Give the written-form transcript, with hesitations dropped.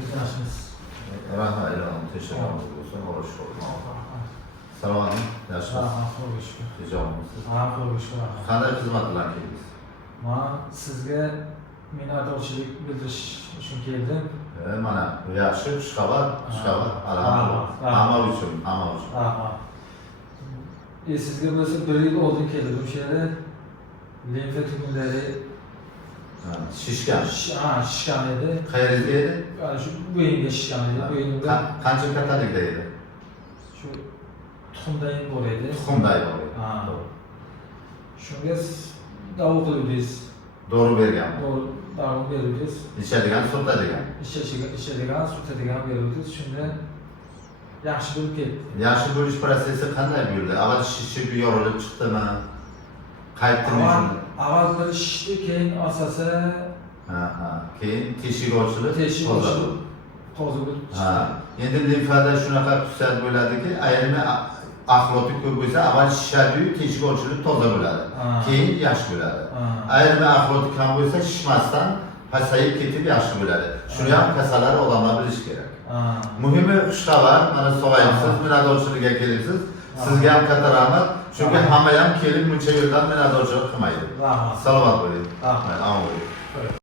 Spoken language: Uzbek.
geldiniz. Yaşınız. Rahmet eylesin. Teşekkür ederim. Hoş bulduk. Salam aleyküm. Yaşınız. Hoş bulduk. Ticaretimiz. Hoş bulduk. Qanday xizmatlar keldingiz? Men sizga minnatdorchilik bildirish uchun keldim. Mana yaxshi xushxabar, alhamdulillah. Hamma uchun. Sizga bo'lsa 1 yil oldin keldim o'sha yerda limfa tugunlari Shishgan. Shishgan edi. Qayerda edi? Shu bo'yinga shishgan edi. Bo'yinimda Qancha kattalikda edi? shu tuxumdayin bor edi. Tuxumday bor edi. Shunga davo qildingiz. Dori bergan. Davo berdingiz. Ichadigan, surtadigan. Ichadigan, surtadigan berdingiz. Shunda yaxshi bo'lib ketdi. Yaxshi bo'lish prosessi qanday bo'ldi? Avval shishib yorilib chiqdimi? Qaytdimi shunda? Avval bir shishdi, keyin asasa Keyin teshik ochilib, toza bo'lib chiqdi. Endi limfada shunaqa xususiyat bo'ladiki, ayrimlar axlotik ko'p bo'lsa, avval shishadi-yu, teshik ochilib toza bo'ladi. Keyin yaxshi bo'ladi. Ayrimlar axlotik kam bo'lsa, shishmasdan pasayib ketib yaxshi bo'ladi. Shuni ham kasallar odamlar bilish kerak. Muhimi xushxabar, mana sog'ayibsiz, minnatdorchilikka kelibsiz. Sizga ham katta rahmat. Chunki hamma ham kelib buncha yo'ldan minnatdorchilik qilmaydi. Salomat bo'ling. Rahmat.